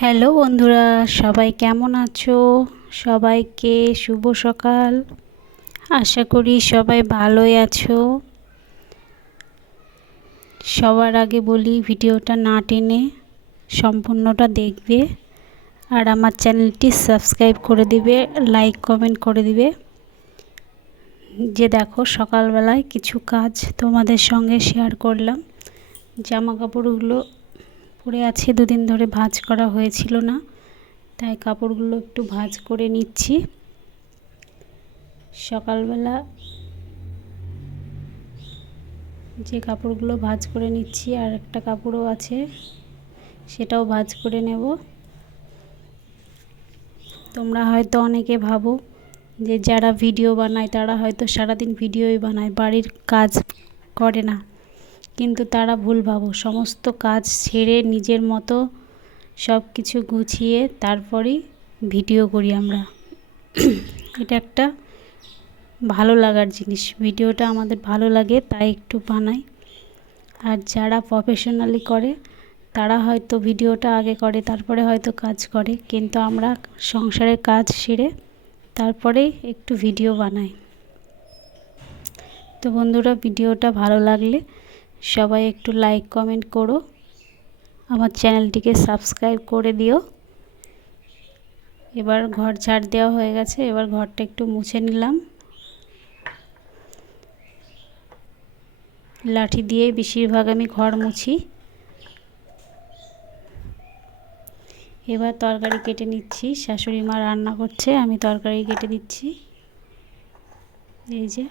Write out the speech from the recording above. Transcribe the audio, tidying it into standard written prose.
Hello বন্ধুরা, সবাই কেমন আছো? সবাইকে শুভ সকাল। আশা করি সবাই ভালোই আছো। সবার আগে বলি, ভিডিওটা না টেনে সম্পূর্ণটা দেখবে আর আমার চ্যানেলটি সাবস্ক্রাইব করে দিবে, লাইক কমেন্ট করে দিবে। যে দেখো, সকালবেলায় কিছু কাজ তোমাদের সঙ্গে শেয়ার করলাম। জামা কাপড়গুলো পরে আছে, দুদিন ধরে ভাঁজ করা হয়েছিল না, তাই কাপড়গুলো একটু ভাঁজ করে নিচ্ছি। সকালবেলা যে কাপড়গুলো ভাঁজ করে নিচ্ছি, আর একটা কাপড়ও আছে, সেটাও ভাঁজ করে নেব। তোমরা হয়তো অনেকে ভাবো যে যারা ভিডিও বানায় তারা হয়তো সারাদিন ভিডিওই বানায়, বাড়ির কাজ করে না, কিন্তু তারা ভুল ভাবো। সমস্ত কাজ ছেড়ে নিজের মতো সব কিছু গুছিয়ে তারপরেই ভিডিও করি আমরা। এটা একটা ভালো লাগার জিনিস, ভিডিওটা আমাদের ভালো লাগে তাই একটু বানাই। আর যারা প্রফেশনালি করে তারা হয়তো ভিডিওটা আগে করে, তারপরে হয়তো কাজ করে, কিন্তু আমরা সংসারের কাজ সেরে তারপরে একটু ভিডিও বানাই। তো বন্ধুরা, ভিডিওটা ভালো লাগলে সবাই একটু লাইক কমেন্ট করো, আমার চ্যানেলটিকে সাবস্ক্রাইব করে দিও। এবার ঘর ঝাড় দেওয়া হয়ে গেছে, এবার ঘরটা একটু মুছে নিলাম। লাঠি দিয়ে বেশিরভাগ আমি ঘর মুছি। এবার তরকারি কেটে নিচ্ছি, শাশুড়ি মা রান্না করছে, আমি তরকারি কেটে দিচ্ছি। এই যে